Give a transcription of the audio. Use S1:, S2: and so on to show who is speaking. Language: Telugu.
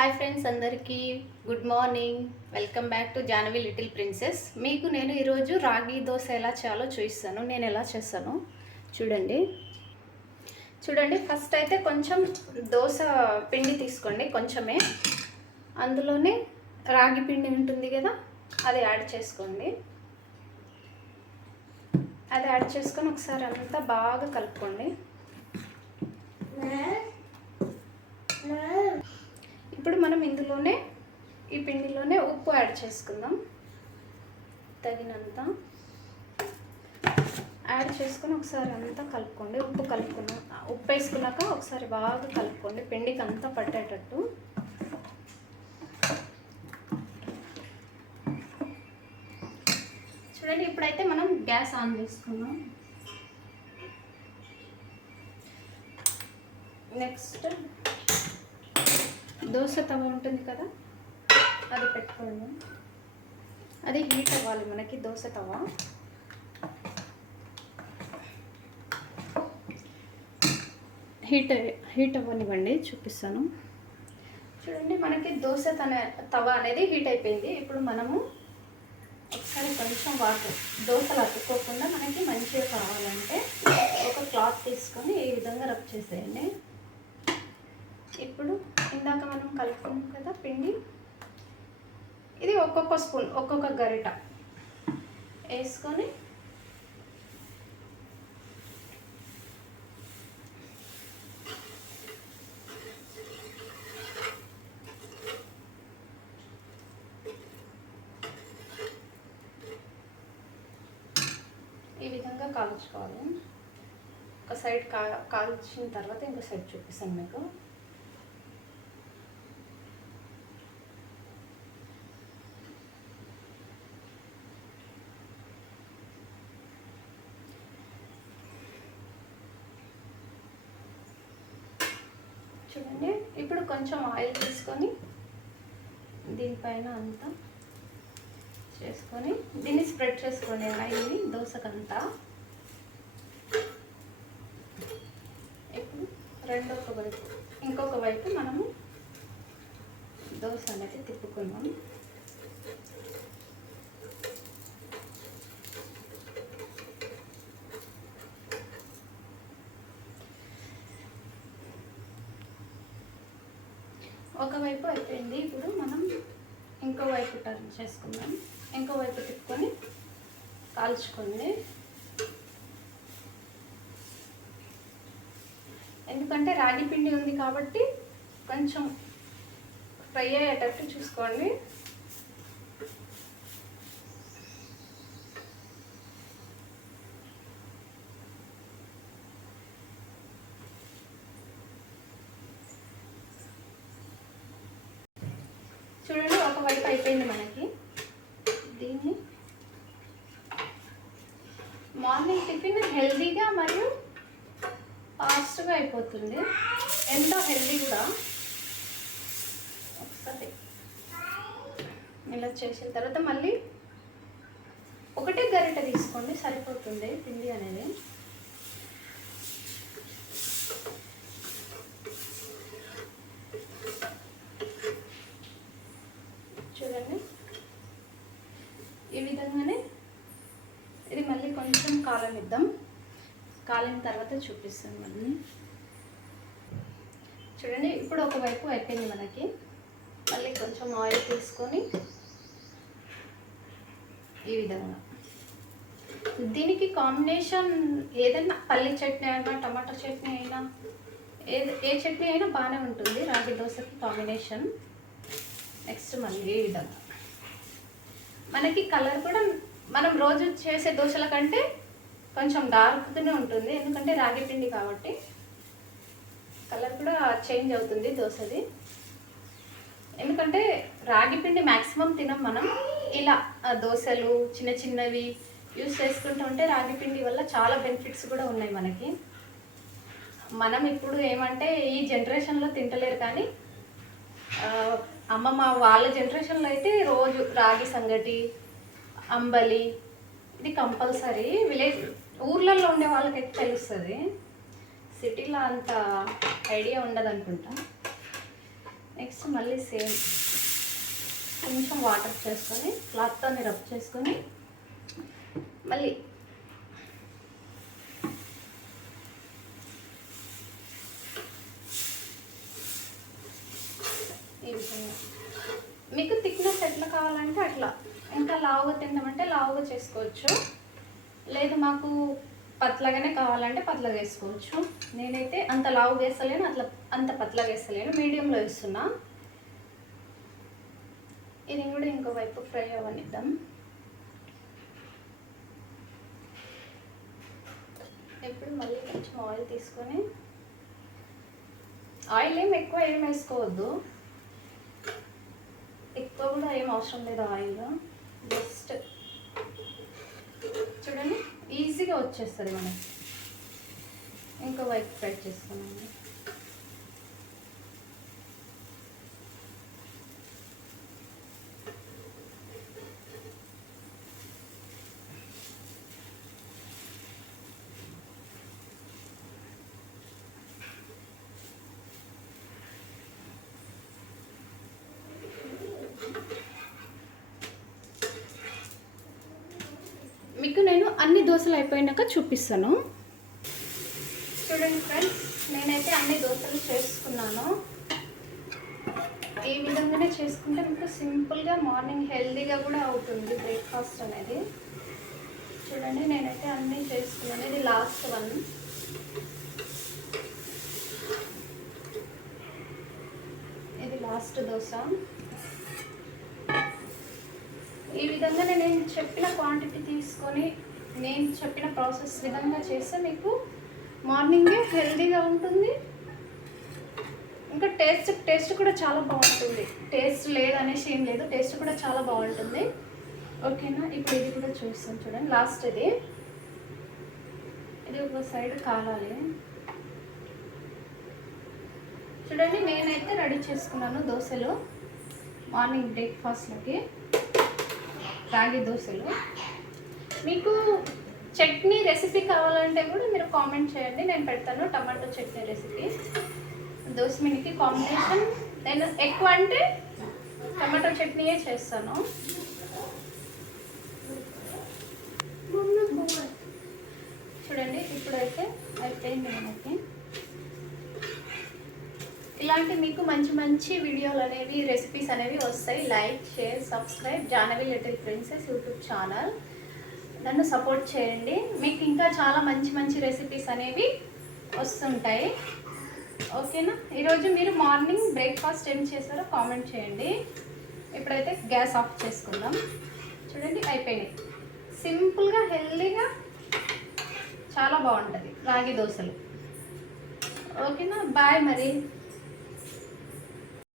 S1: హాయ్ ఫ్రెండ్స్ అందరికీ good morning welcome back to Jahnavi little princess మీకు నేను ఈరోజు రాగి దోశ ఎలా చేయాలో చూపిస్తాను. నేను ఎలా చేస్తాను? చూడండి. చూడండి ఫస్ట్ అయితే కొంచెం దోశ పిండి తీసుకోండి కొంచెమే. అందులోనే రాగి పిండి ఉంటుంది కదా అది యాడ్ చేసుకోండి. అది యాడ్ చేసుకొని ఒకసారి అంతా బాగా కలుపుకోండి. ఇప్పుడు మనం ఇందులోనే ఈ పిండిలోనే ఉప్పు యాడ్ చేసుకుందాం. తగినంత. యాడ్ చేసుకొని ఒకసారి అంతా కలుపుకోండి. ఉప్పు కలుపుకున్న ఉప్పు వేసుకున్నాక ఒకసారి బాగా కలుపుకోండి. పిండికి అంతా పట్టేటట్టు. చూడండి ఇప్పుడైతే మనం గ్యాస్ ఆన్ చేసుకున్నాం నెక్స్ట్ దోశ తవ ఉంటుంది కదా? అది పెట్టుకోండి. అది హీట్ అవ్వాలి మనకి దోశ తవ. హీట్ హీట్ అవ్వనివ్వండి చూపిస్తాను. చూడండి మనకి దోశ తన తవ అనేది హీట్ అయిపోయింది. ఇప్పుడు మనము ఒకసారి కొంచెం వాటర్ దోశలు అతుక్కోకుండా మనకి మంచిగా కావాలంటే ఒక క్లాత్ తీసుకొని ఈ విధంగా రబ్ చేసేయండి. ఇప్పుడు ఇందాక మనం కలుపుకున్నాం కదా పిండి. ఇది ఒక్కొక్క స్పూన్ ఒక్కొక్క గరిట వేసుకొని ఈ విధంగా కాల్చుకోవాలి. ఒక సైడ్ కా కాల్చిన తర్వాత ఇంకో సైడ్ చూపిస్తాను మీకు. చూడండి. ఇప్పుడు కొంచెం ఆయిల్ తీసుకొని దీనిపైన అంతా చేసుకొని దీన్ని స్ప్రెడ్ చేసుకోండి ఆయిల్ని దోశకంతా ఇప్పుడు రెండొక వైపు ఇంకొక వైపు మనము దోశ అనేది తిప్పుకున్నాము ఒకవైపు అయిపోయింది. ఇప్పుడు మనం ఇంకో వైపు టర్న్ చేసుకుందాం. ఇంకో వైపు తిప్పుకొని కాల్చుకోండి. ఎందుకంటే రాగి పిండి ఉంది కాబట్టి కొంచెం ఫ్రై అయ్యేటట్టు చూసుకోండి. చూడండి ఒక వైపు అయిపోయింది మనకి. దీన్ని మార్నింగ్ టిఫిన్ హెల్దీగా మరియు ఫాస్ట్గా అయిపోతుంది. ఎంతో హెల్దీ కూడా. ఒకసారి ఇలా చేసిన తర్వాత మళ్ళీ ఒకటే గరిట తీసుకోండి సరిపోతుంది పిండి అనేది చూడండి ఈ విధంగానే ఇది మళ్ళీ కొంచెం కాలనిద్దాం కాలిన తర్వాత చూపిస్తాం మళ్ళీ. చూడండి ఇప్పుడు ఒకవైపు అయిపోయింది మనకి. మళ్ళీ కొంచెం ఆయిల్ తీసుకొని ఈ విధంగా. దీనికి కాంబినేషన్ ఏదైనా పల్లి చట్నీ అయినా టమాటా చట్నీ అయినా ఏ ఏ చట్నీ అయినా బాగానే ఉంటుంది. రాగి దోశకి కాంబినేషన్. నెక్స్ట్ మళ్ళీ ఈ విధంగా. మనకి కలర్ కూడా మనం రోజు చేసే దోశల కంటే కొంచెం డార్క్గానే ఉంటుంది. ఎందుకంటే రాగి పిండి కాబట్టి కలర్ కూడా చేంజ్ అవుతుంది దోశది. ఎందుకంటే రాగి పిండి మ్యాక్సిమం తినం మనం. ఇలా దోశలు చిన్న చిన్నవి యూస్ చేసుకుంటూ ఉంటే రాగి పిండి వల్ల చాలా బెనిఫిట్స్ కూడా ఉన్నాయి మనకి. మనం ఇప్పుడు ఏమంటే ఈ జనరేషన్లో తింటలేరు కానీ అమ్మమ్మ వాళ్ళ జనరేషన్లో అయితే రోజు రాగి సంగటి అంబలి. ఇది కంపల్సరీ. విలేజ్ ఊర్లలో ఉండే వాళ్ళకైతే తెలుస్తుంది. సిటీలో అంత ఐడియా ఉండదు అనుకుంటా నెక్స్ట్ మళ్ళీ సేమ్. కొంచెం వాటర్ చేసుకొని క్లాత్తో రబ్ చేసుకొని మళ్ళీ ఈ విధంగా. మీకు థిక్నెస్ ఎట్లా కావాలంటే అట్లా. ఇంకా లావుగా తింటామంటే లావుగా చేసుకోవచ్చు. లేదు మాకు పతలగానే కావాలంటే పతలగా వేసుకోవచ్చు. నేనైతే అంత లావుగా వేస్తలేను అట్లా అంత పతలగా వేస్తలేను. మీడియంలో వేస్తున్నా. ఇది కూడా ఇంకో వైపు ఫ్రై అవ్వనిద్దాం. ఇప్పుడు మళ్ళీ కొంచెం ఆయిల్ తీసుకొని ఆయిల్ ఏం ఎక్కువ ఏం వేసుకోవద్దు. ఎక్కువ కూడా ఏం అవసరం లేదు ఆయిల్. చూడండి. ఈజీగా వచ్చేస్తుంది మనకి. ఇంకో వైపు ఫ్రై చేస్తామండి మీకు నేను అన్ని దోశలు అయిపోయినాక చూపిస్తాను. చూడండి ఫ్రెండ్స్ నేనైతే అన్ని దోశలు చేసుకున్నాను. ఈ విధంగానే చేసుకుంటే మీకు సింపుల్గా మార్నింగ్ హెల్దీగా కూడా అవుతుంది బ్రేక్ఫాస్ట్ అనేది. చూడండి నేనైతే అన్నీ చేసుకున్నాను. ఇది లాస్ట్ వన్ ఇది లాస్ట్ దోశ. ఈ విధంగా నేను చెప్పిన క్వాంటిటీ తీసుకొని నేను చెప్పిన ప్రాసెస్ విధంగా చేస్తే మీకు మార్నింగే హెల్దీగా ఉంటుంది. ఇంకా టేస్ట్ టేస్ట్ కూడా చాలా బాగుంటుంది. టేస్ట్ లేదనేసి ఏం లేదు టేస్ట్ కూడా చాలా బాగుంటుంది. ఓకేనా? ఇప్పుడు ఇది కూడా చూస్తాను చూడండి. లాస్ట్ ఇది. ఇది ఒక సైడ్ కావాలి చూడండి నేనైతే రెడీ చేసుకున్నాను దోశలు. మార్నింగ్ బ్రేక్ఫాస్ట్లోకి రాగి దోశలు. మీకు చట్నీ రెసిపీ కావాలంటే కూడా మీరు కామెంట్ చేయండి. నేను పెడతాను టమాటో చట్నీ రెసిపీ దోశమినికి కాంబినేషన్ నేను ఎక్కువ అంటే టమాటో చట్నీయే చేస్తాను. చూడండి ఇప్పుడైతే అయిపోయింది మనకి. ఇలాంటి మీకు మంచి మంచి వీడియోలు అనేవి రెసిపీస్ అనేవి వస్తాయి. Like share subscribe Jahnavi little princess YouTube channel నన్ను సపోర్ట్ చేయండి. మీకు ఇంకా చాలా మంచి మంచి రెసిపీస్ అనేవి వస్తుంటాయి. ఓకేనా? ఈరోజు మీరు మార్నింగ్ బ్రేక్ఫాస్ట్ ఏం చేశారో కామెంట్ చేయండి. ఇప్పుడైతే గ్యాస్ ఆఫ్ చేసుకుందాం. చూడండి అయిపోయినాయి. సింపుల్గా హెల్దీగా చాలా బాగుంటుంది. రాగి దోశలు. ఓకేనా? బాయ్ మరి.